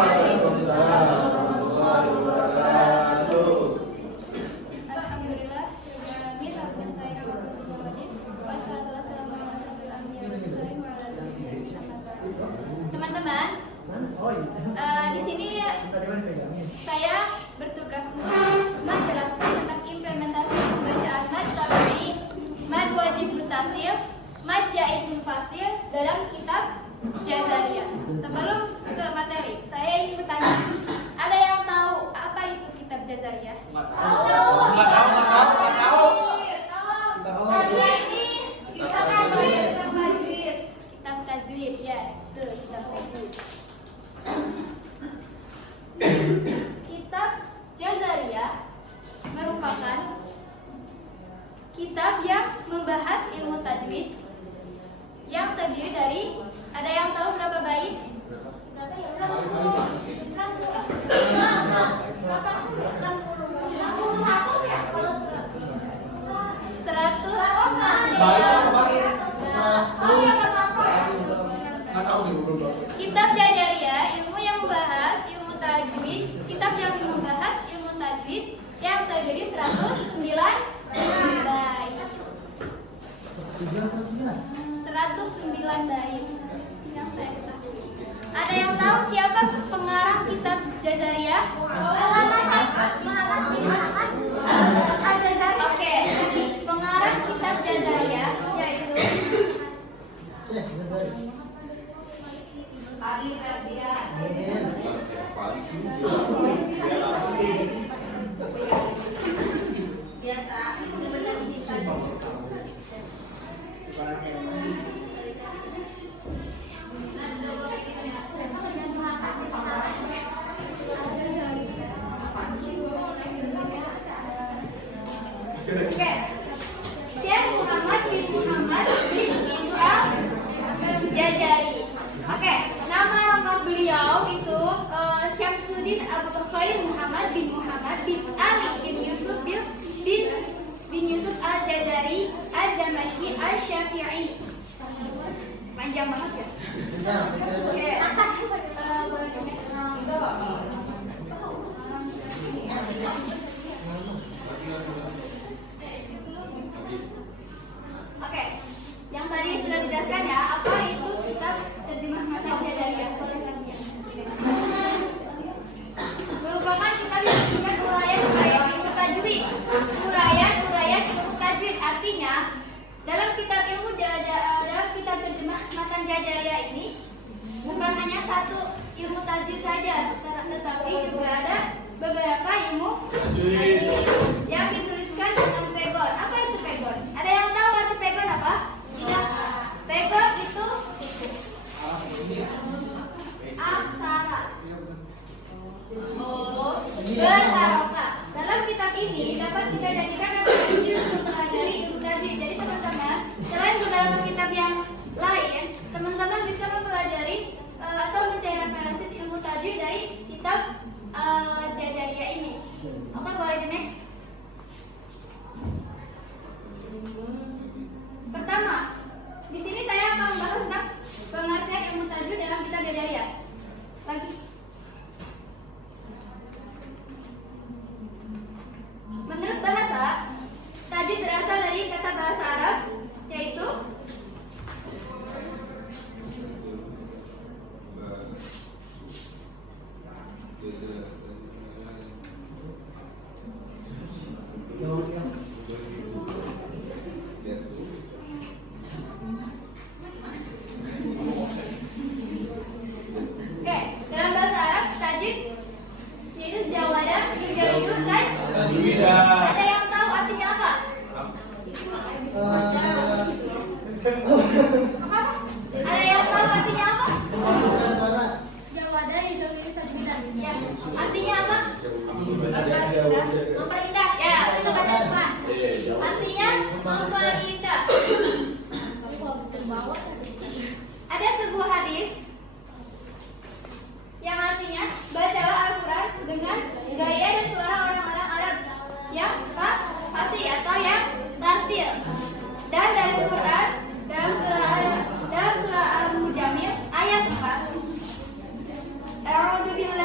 Waalaikumsalam warahmatullahi wabarakatuh. Alhamdulillah, teman-teman, di sini saya bertugas untuk menjelaskan tentang implementasi pembacaan mad tabi'i, mad wajib mutasil, mad jaizun fasil dalam kitab Jazariyah. Sebelum ke materi, saya ingin bertanya, ada yang tahu apa itu kitab Jazariyah? Nggak tahu. Kitab tajwid, ya, itu kitab tajwid. Kitab Jazariyah merupakan kitab yang membahas ilmu tajwid yang terdiri dari, ada yang tahu berapa bait? Berapa ya? 100. Kitab Jazariyah ilmu yang membahas ilmu tajwid, kitab yang membahas ilmu tajwid yang terdiri 109 bait. 109 bait yang saya ketahui. Ada yang tahu siapa pengarang kitab Jazariyah? Oke, pengarang kitab Jazariyah yaitu Ali Ferdian. Biasa. Oke, Syekh Muhammad bin Muhammad bin Jazari. Oke, nama lengkap beliau itu Syamsuddin Abu Khair Muhammad bin Ali bin Yusuf bin Yusuf al-Jazari al-Damashqi al-Syafi'i. Panjang banget ya. Oke. Oke, yang tadi sudah dijelaskan ya, apa itu kitab terjemah matan Jazariyah? Merupakan kitab yang berisikan uraian-uraian ilmu tajwid. Uraian-uraian ilmu tajwid artinya dalam kitab terjemah matan Jazariyah ini bukan hanya satu ilmu tajwid saja, tetapi juga ada beberapa ilmu tajwid yang dituliskan dengan pegon. Apa itu pegon? Ada yang tahu arti pegon apa? Tidak. Pegon itu aksara berharokat. Dalam kitab ini dapat kita jadikan referensi untuk mempelajari ilmu tajwid. Jadi teman-teman, selain beberapa kitab yang lain, teman-teman bisa mempelajari atau mencari referensi ilmu tajwid dari kitab Jazariyah ini. Oke, boleh di next. Pertama, di sini saya akan membahas tentang pengertian ilmu tajwid dalam kitab Jazariyah. Lagi. Menurut bahasa, tajwid berasal dari kata bahasa Arab yaitu dalam bahasa Arab tajwid yaitu jawada, yujadilu dan ada yang tahu artinya apa? Ada yang tahu artinya apa? Jawada, yujadilu tajwidan. Ya, artinya apa? Memperindah. Ya, itu kata Quran. Artinya memperindah. Ada sebuah hadis yang artinya bacalah Al-Quran dengan gaya dan suara orang-orang Arab yang fasih atau yang tartil. Dan dari Quran dalam surah Al-Mujammil ayat 4, A'udzu billahi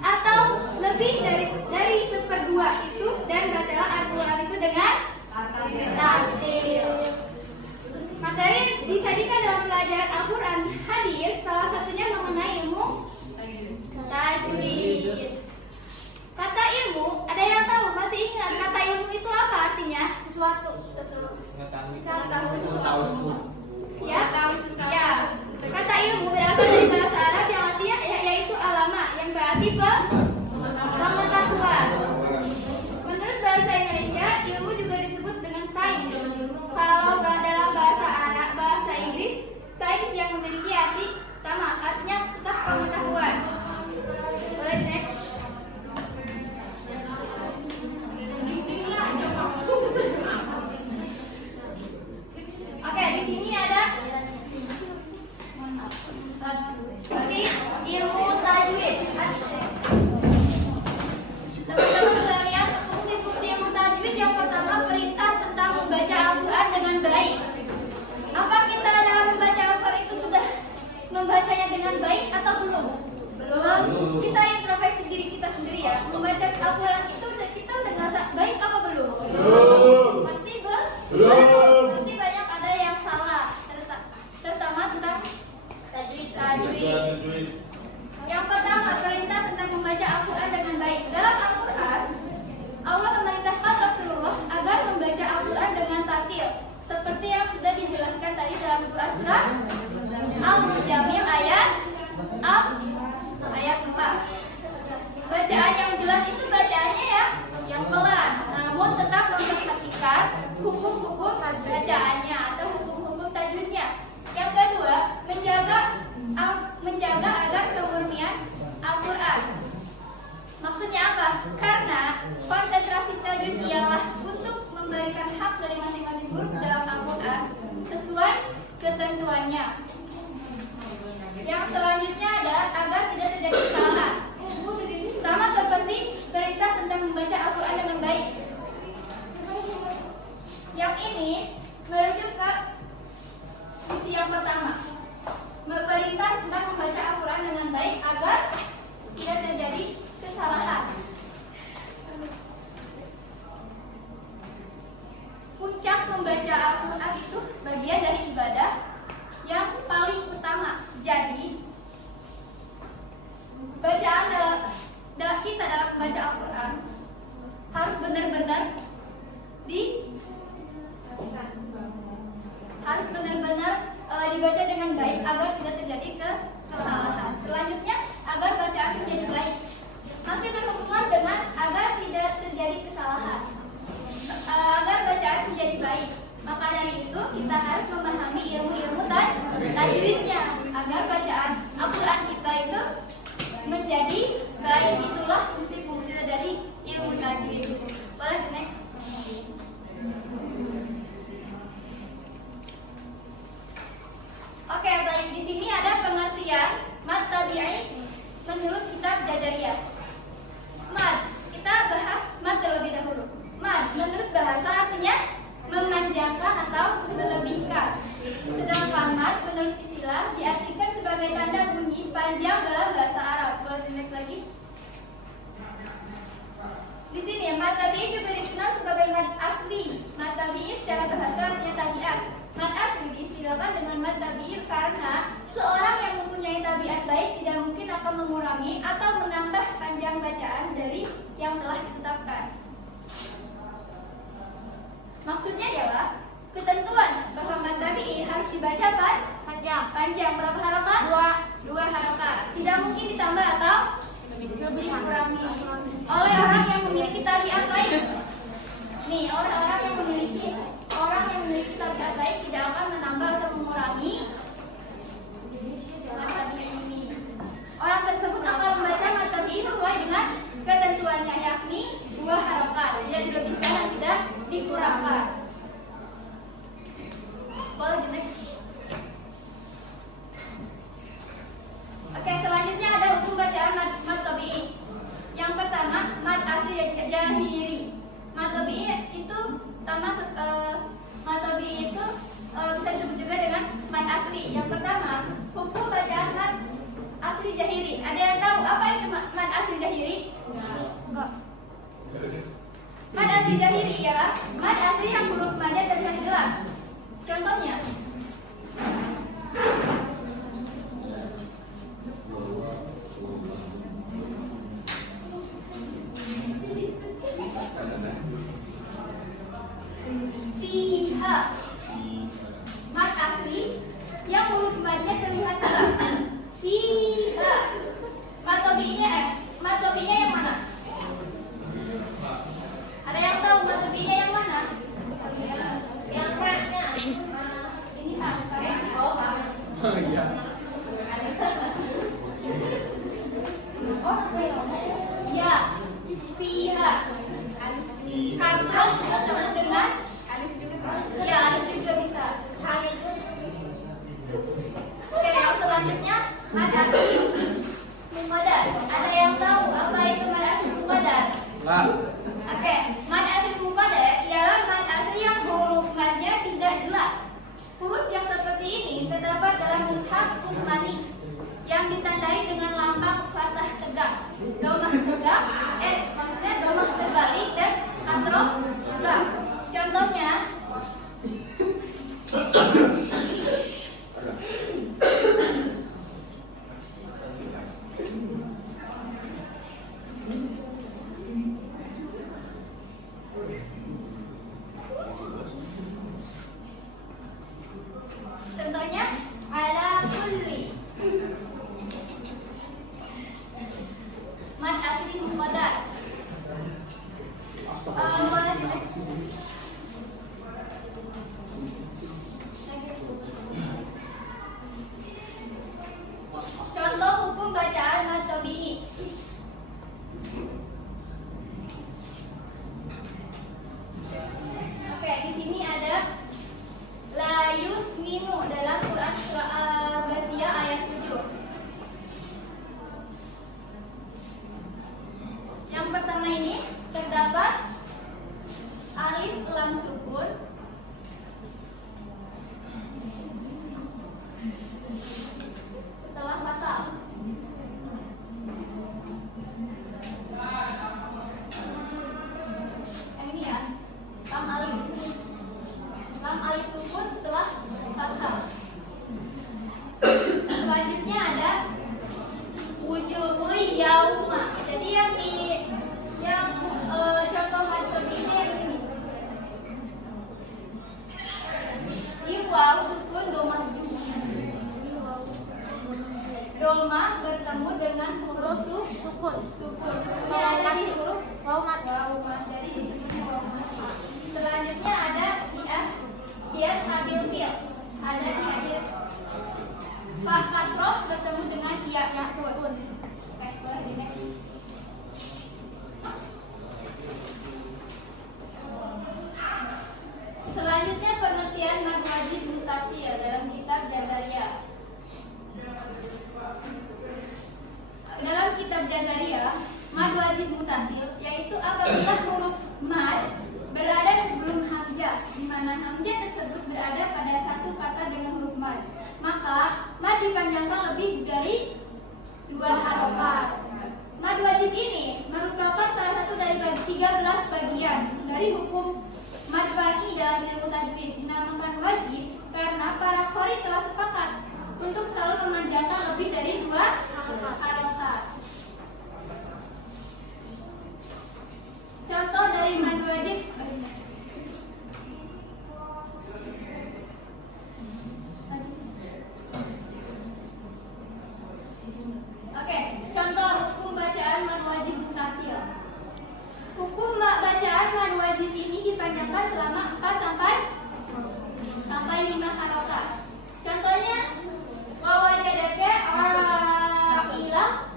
atau lebih dari seperdua itu, dan bacalah Al-Quran itu dengan tartil. Materi yang disajikan dalam pelajaran Al-Quran hadis salah satunya mengenai ilmu tajwid. Kata ilmu, ada yang tahu? Masih ingat kata ilmu itu apa artinya? Sesuatu. Ya, ya. Kata ilmu berasal dari bahasa Arab yang artinya yaitu alama, yang berarti pengetahuan. Menurut bahasa Indonesia, ilmu juga disebut dengan sains. Kalau dalam bahasa Arab, bahasa Inggris, sains yang memiliki arti sama, artinya tetap pengetahuan. Boleh next. Oke, di sini ada fungsi ilmu tajwid. Teman-teman sekalian, fungsi-fungsi ilmu tajwid yang pertama, perintah tentang membaca Al-Quran dengan baik. Apa kita dalam membaca Al-Quran itu sudah membacanya dengan baik atau belum? Belum. Kita introspeksi diri kita sendiri ya. Membaca Al-Quran itu kita udah ngerasa baik apa belum? Belum. Pasti belum. Pasti banyak ada yang salah, terutama tentang tajwid. Yang pertama, perintah tentang membaca Al-Quran dengan baik. Dalam Al-Quran, Allah memerintahkan Rasulullah agar membaca Al-Quran dengan tartil, seperti yang sudah dijelaskan tadi dalam Quran surah Al-Mujamil ayat 4. Bacaan yang jelas itu bacaannya yang pelan, namun tetap memperhatikan hukum-hukum bacaannya atau hukum-hukum tajwidnya. Yang kedua, menjaga agar kemurnian Al-Quran. Maksudnya apa? Karena konsentrasi tajwid ialah untuk memberikan hak dari masing-masing huruf dalam Al-Quran sesuai ketentuannya. Yang selanjutnya ada agar tidak terjadi kesalahan. Sama seperti perintah tentang membaca Al-Quran dengan baik. Yang ini merujuk ke sisi yang pertama, perintah tentang membaca Al-Quran dengan baik agar tidak terjadi kesalahan. Puncak membaca Al-Quran itu bagian dari ibadah yang paling utama. Jadi bacaan kita dalam membaca Al-Quran harus benar-benar dibaca dengan baik agar tidak terjadi kesalahan. Selanjutnya, agar bacaan menjadi baik masih berhubungan dengan agar tidak terjadi kesalahan. Agar bacaan menjadi baik, maka dari itu kita harus memahami ilmu-ilmu tajwidnya agar bacaan Al-Quran kita itu menjadi baik. Itulah fungsi-fungsi dari ilmu tajwid. Boleh next. Oke, baik. Di sini ada pengertian mad tabi'i menurut kitab Jajariyah. Mad, kita bahas mad terlebih dahulu. Mad menurut bahasa artinya memanjangkan atau melebihkan. Sedangkan mad menurut istilah diartikan sebagai tanda bunyi panjang dalam bahasa Arab. Boleh next lagi. Di sini mad tabi'i juga dikenal sebagai mad asli. Mad tabi'i secara bahasa artinya tabiat. Mad asli diistilahkan dengan mad tabi'i karena seorang yang mempunyai tabiat baik tidak mungkin akan mengurangi atau menambah panjang bacaan dari yang telah ditetapkan. Maksudnya ialah ketentuan bahwa mad tabi'i harus dibaca panjang. Berapa harokat? 2 harokat. Tidak mungkin ditambah atau dikurangi oleh orang yang memiliki tabiat baik. Nih, oleh orang yang memiliki tabiat baik tidak akan menambah atau mengurangi mad tabi'i ini. Orang tersebut akan membaca mad tabi'i sesuai dengan ketentuannya, yakni 2 harokat, tidak dilebihkan dan tidak dikurangkan. Boleh next. Oke, selanjutnya ada hukum bacaan mad tabi'i. Yang pertama, mad asli jahiri. Mad tabi'i itu sama mad tabi'i itu bisa disebut juga dengan mad asli. Yang pertama, hukum bacaan mad asli jahiri. Ada yang tahu apa itu mad asli dahiri? Enggak. Mad asli dahiri ialah mad asli yang huruf madnya terlihat jelas. Contohnya, fiha, mad asli yang huruf madnya terlihat jelas. Fiha. Mad tabi'inya yang mana? Ada yang tahu mad tabi'inya yang mana? Yang haknya. Ini hak. Oh, hak. Oh iya. Oh, ya. Fiha. Kasroh dengan alif juga. Ya, alif juga bisa. Oke, yang selanjutnya mad asli muqaddar. Ada yang tahu apa itu mad asli muqaddar? Enggak. Oke, mad asli muqaddar ialah mad asli yang huruf madnya tidak jelas. Huruf yang seperti ini terdapat dalam mushaf Utsmani yang ditandai dengan lambang fathah tegak, domah tegak, maksudnya domah terbalik dan kasroh tegak. Contohnya, ala kulli. Mad asli muqaddar. Contoh hukum bacaan mad tabi'i. Oke, di sini ada la yusminu dalam Quran surah Al-Basiyah ayat 7. Yang pertama ini terdapat alif lam sukun setelah fathah. Yang ini ya, lam alif sukun setelah fathah. Selanjutnya ada wujuhul yauma. Jadi yang contoh mad tabi'inya yang ini. Di waw sukun domah domah bertemu dengan huruf sukun. Ini ada di huruf waw mad. Jadi disebutnya waw mad. Selanjutnya ada bias habil fil. Ada di akhir fa kasroh bertemu dengan iya yakun. Oke, boleh di next. Selanjutnya pengertian mad wajib mutasil dalam kitab Jazariyah. Dalam kitab Jazariyah, mad wajib mutasil yaitu apabila huruf mad berada sebelum hamzah, di mana hamzah tersebut berada pada satu kata dengan huruf mad, maka mad dipanjangkan lebih dari 2 harokat. Mad wajib ini merupakan salah satu dari 13 bagian dari hukum mad far'i dalam ilmu tajwid. Dinamakan wajib karena para qari telah sepakat untuk selalu memanjangkan lebih dari 2 harokat. Contoh dari mad wajib. Oke, contoh hukum bacaan mad wajib mutasil. Hukum bacaan mad wajib ini dipanjangkan selama 4 sampai 5 harokat. Contohnya wawajadaka ilah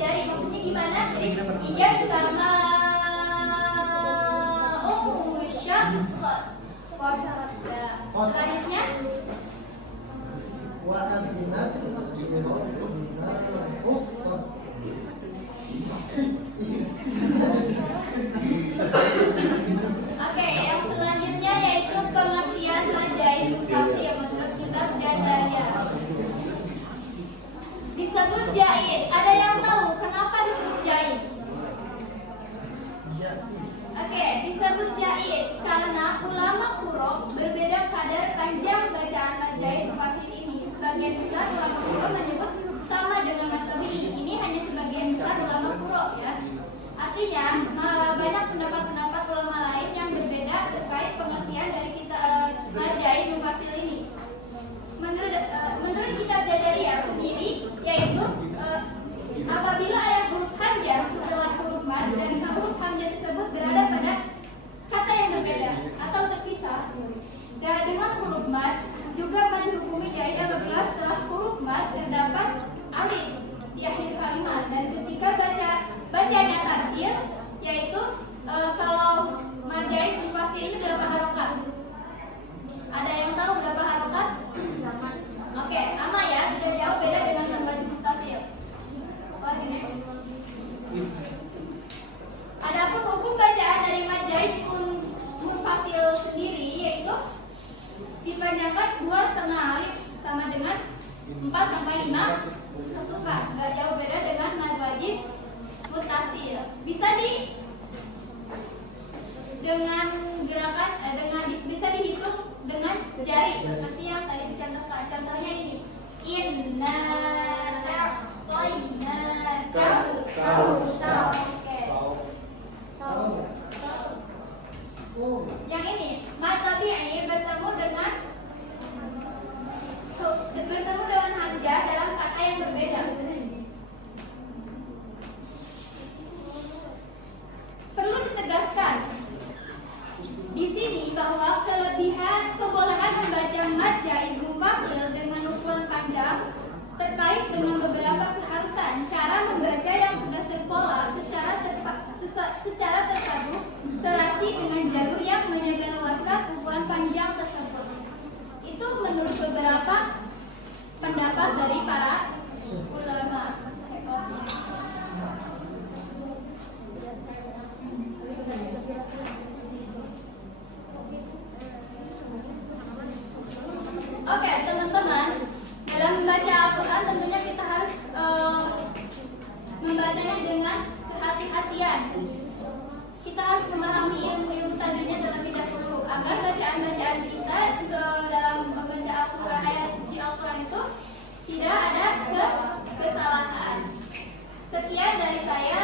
jari. Maksudnya gimana? Iya sama syaqqat. Selanjutnya oke, yang selanjutnya yaitu pengertian majaib mufassir menurut kitab Jazariyah. Disebut jahid. Ada yang tahu kenapa disebut jahid? Oke, disebut jahid karena ulama qurra berbeda kadar panjang bacaan majaib mufassir ini. Sebagian besar ulama qurra menyebut sama dengan matabi. Ini hanya sebagian besar ulama qurra ya. Artinya banyak pendapat-pendapat ulama lain yang berbeda terkait pengertian dari kitab majaib mufassir ini. Menurut kitab Jazariyah sendiri, yaitu apabila ada huruf hamzah setelah huruf mad dan huruf hamzah tersebut berada pada kata yang berbeda atau terpisah, dan dengan huruf mad juga dihukumi jahid apabila setelah huruf mad terdapat alif di akhir kalimat, dan ketika bacanya takdir, yaitu kalau majaib mufassir ini berapa harokat? Ada yang tahu berapa harokat? Oke, sama ya, tidak jauh beda dengan majaib mufassir. Adapun hukum bacaan dari majaib mufassir sendiri yaitu dipanjangkan 2,5 alif sama dengan 4 sampai 5 ketukan. Nggak jauh beda dengan majaib mutasir. Bisa dengan gerakan bisa dihitung dengan jari seperti yang tadi dicontohkan. Contohnya ini. Inna a'tayna kautsar. Oke. Yang ini mad tabi'i bertemu dengan hamzah dalam kata yang berbeda. Perlu ditegaskan di sini bahwa kebolehan membaca mad jaid mufassir dengan ukuran panjang terkait dengan beberapa keharusan. Cara membaca yang sudah terpola secara terpadu serasi dengan jalur yang menyebarluaskan ukuran panjang tersebut. Itu menurut beberapa pendapat dari para ulama. Oke, teman-teman, dalam membaca Al-Quran tentunya kita harus membacanya dengan kehati-hatian. Kita harus memahami ilmu-ilmu tajwidnya terlebih dahulu agar bacaan-bacaan kita dalam membaca Al-Quran, ayat suci Al-Quran itu tidak ada kesalahan. Sekian dari saya.